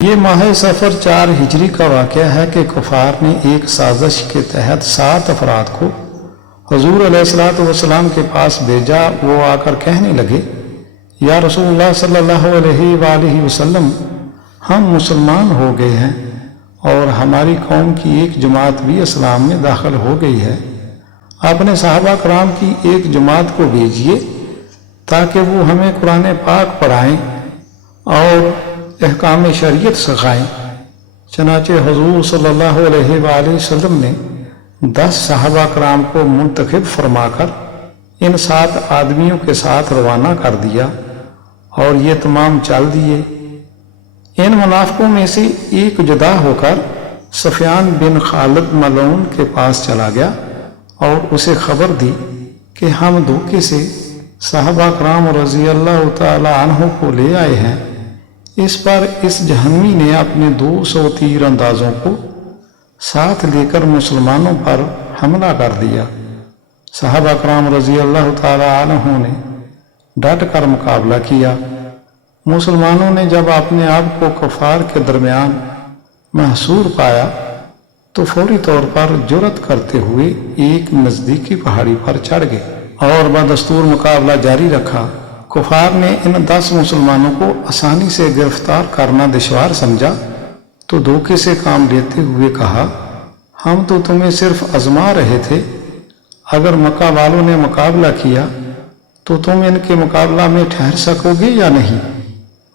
یہ ماہ سفر 4 ہجری کا واقعہ ہے کہ کفار نے ایک سازش کے تحت 7 افراد کو حضور علیہ الصلوۃ والسلام کے پاس بھیجا۔ وہ آ کر کہنے لگے، یا رسول اللہ صلی اللہ علیہ وآلہ وسلم، ہم مسلمان ہو گئے ہیں اور ہماری قوم کی ایک جماعت بھی اسلام میں داخل ہو گئی ہے۔ اپنے صحابہ کرام کی ایک جماعت کو بھیجیے تاکہ وہ ہمیں قرآن پاک پڑھائیں اور احکام شریعت سکھائیں۔ چنانچہ حضور صلی اللہ علیہ وآلہ وسلم نے 10 صحابہ کرام کو منتخب فرما کر ان 7 آدمیوں کے ساتھ روانہ کر دیا اور یہ تمام چل دیے۔ ان منافقوں میں سے ایک جدا ہو کر سفیان بن خالد ملعون کے پاس چلا گیا اور اسے خبر دی کہ ہم دھوکے سے صحابہ کرام رضی اللہ تعالی عنہ کو لے آئے ہیں۔ اس پر اس جہنمی نے اپنے 200 تیر اندازوں کو ساتھ لے کر مسلمانوں پر حملہ کر دیا۔ صحابہ کرام رضی اللہ تعالی عنہ نے ڈٹ کر مقابلہ کیا۔ مسلمانوں نے جب اپنے آپ کو کفار کے درمیان محصور پایا تو فوری طور پر جرأت کرتے ہوئے ایک نزدیکی پہاڑی پر چڑھ گئے اور بدستور مقابلہ جاری رکھا۔ کفار نے ان 10 مسلمانوں کو آسانی سے گرفتار کرنا دشوار سمجھا تو دھوکے سے کام لیتے ہوئے کہا، ہم تو تمہیں صرف آزما رہے تھے، اگر مکہ والوں نے مقابلہ کیا تو تم ان کے مقابلہ میں ٹھہر سکو گے یا نہیں؟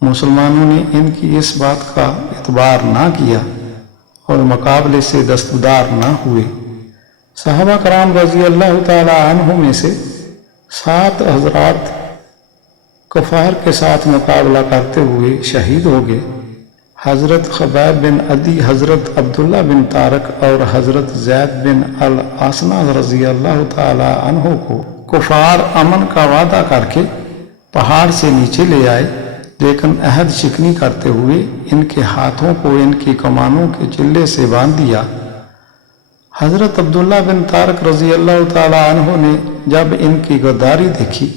مسلمانوں نے ان کی اس بات کا اعتبار نہ کیا اور مقابلے سے دستبردار نہ ہوئے۔ صحابہ کرام رضی اللہ تعالی عنہ میں سے 7 حضرات کفار کے ساتھ مقابلہ کرتے ہوئے شہید ہو گئے۔ حضرت خبیب بن عدی، حضرت عبداللہ بن طارق اور حضرت زید بن الاسنا رضی اللہ تعالی عنہ کو کفار امن کا وعدہ کر کے پہاڑ سے نیچے لے آئے، لیکن عہد شکنی کرتے ہوئے ان کے ہاتھوں کو ان کی کمانوں کے چلے سے باندھ دیا۔ حضرت عبداللہ بن طارق رضی اللہ تعالی عنہ نے جب ان کی غداری دیکھی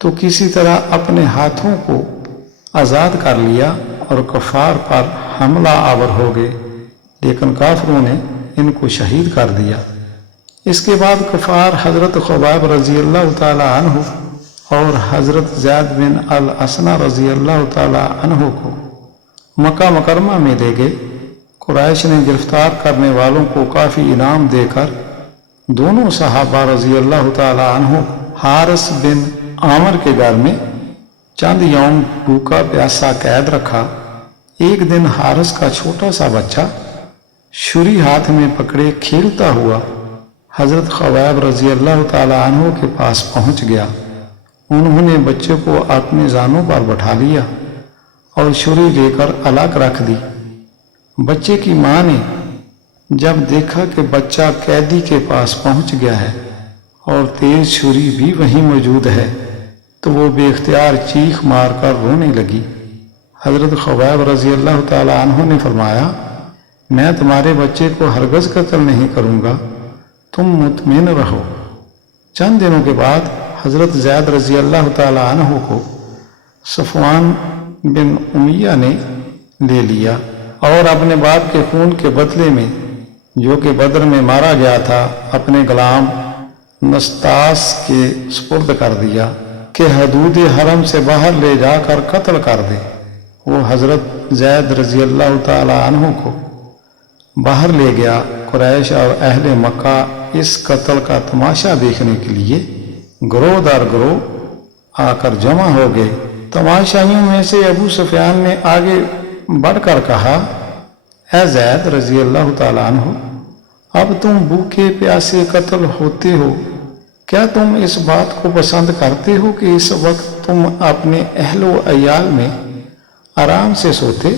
تو کسی طرح اپنے ہاتھوں کو آزاد کر لیا اور کفار پر حملہ آور ہو گئے، لیکن کافروں نے ان کو شہید کر دیا۔ اس کے بعد کفار حضرت خبیب رضی اللہ تعالی عنہ اور حضرت زید بن الاسنا رضی اللہ تعالی عنہ کو مکہ مکرمہ میں لے گئے۔ قریش نے گرفتار کرنے والوں کو کافی انعام دے کر دونوں صحابہ رضی اللہ تعالی عنہ حارث بن عامر کے گھر میں چند یوم بھوکا پیاسا قید رکھا۔ ایک دن حارث کا چھوٹا سا بچہ چھری ہاتھ میں پکڑے کھیلتا ہوا حضرت خبیب رضی اللہ تعالی عنہ کے پاس پہنچ گیا۔ انہوں نے بچے کو اپنے زانوں پر بٹھا لیا اور چھری لے کر الگ رکھ دی۔ بچے کی ماں نے جب دیکھا کہ بچہ قیدی کے پاس پہنچ گیا ہے اور تیز چھری بھی وہیں موجود ہے تو وہ بے اختیار چیخ مار کر رونے لگی۔ حضرت خبیب رضی اللہ تعالی عنہ نے فرمایا، میں تمہارے بچے کو ہرگز قتل نہیں کروں گا، تم مطمئن رہو۔ چند دنوں کے بعد حضرت زید رضی اللہ تعالی عنہ کو صفوان بن امیہ نے لے لیا اور اپنے باپ کے خون کے بدلے میں، جو کہ بدر میں مارا گیا تھا، اپنے غلام نستاس کے سپرد کر دیا کہ حدود حرم سے باہر لے جا کر قتل کر دے۔ وہ حضرت زید رضی اللہ تعالی عنہ کو باہر لے گیا۔ قریش اور اہل مکہ اس قتل کا تماشا دیکھنے کے لیے گروہ در گروہ آ کر جمع ہو گئے۔ تماشائیوں میں سے ابو سفیان نے آگے بڑھ کر کہا، اے زید رضی اللہ تعالی عنہ، اب تم بھوکے پیاسے قتل ہوتے ہو، کیا تم اس بات کو پسند کرتے ہو کہ اس وقت تم اپنے اہل و عیال میں آرام سے سوتے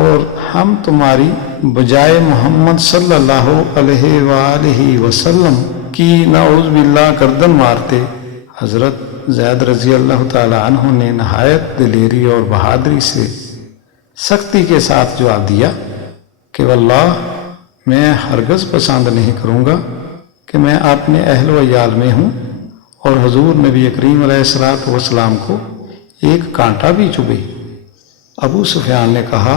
اور ہم تمہاری بجائے محمد صلی اللہ علیہ وآلہ وسلم کی نعوذ باللہ گردن مارتے؟ حضرت زید رضی اللہ تعالی عنہ نے نہایت دلیری اور بہادری سے سختی کے ساتھ جواب دیا کہ واللہ میں ہرگز پسند نہیں کروں گا کہ میں اپنے اہل و عیال میں ہوں اور حضور نبی کریم علیہ الصلوۃ والسلام کو ایک کانٹا بھی چبھے۔ ابو سفیان نے کہا،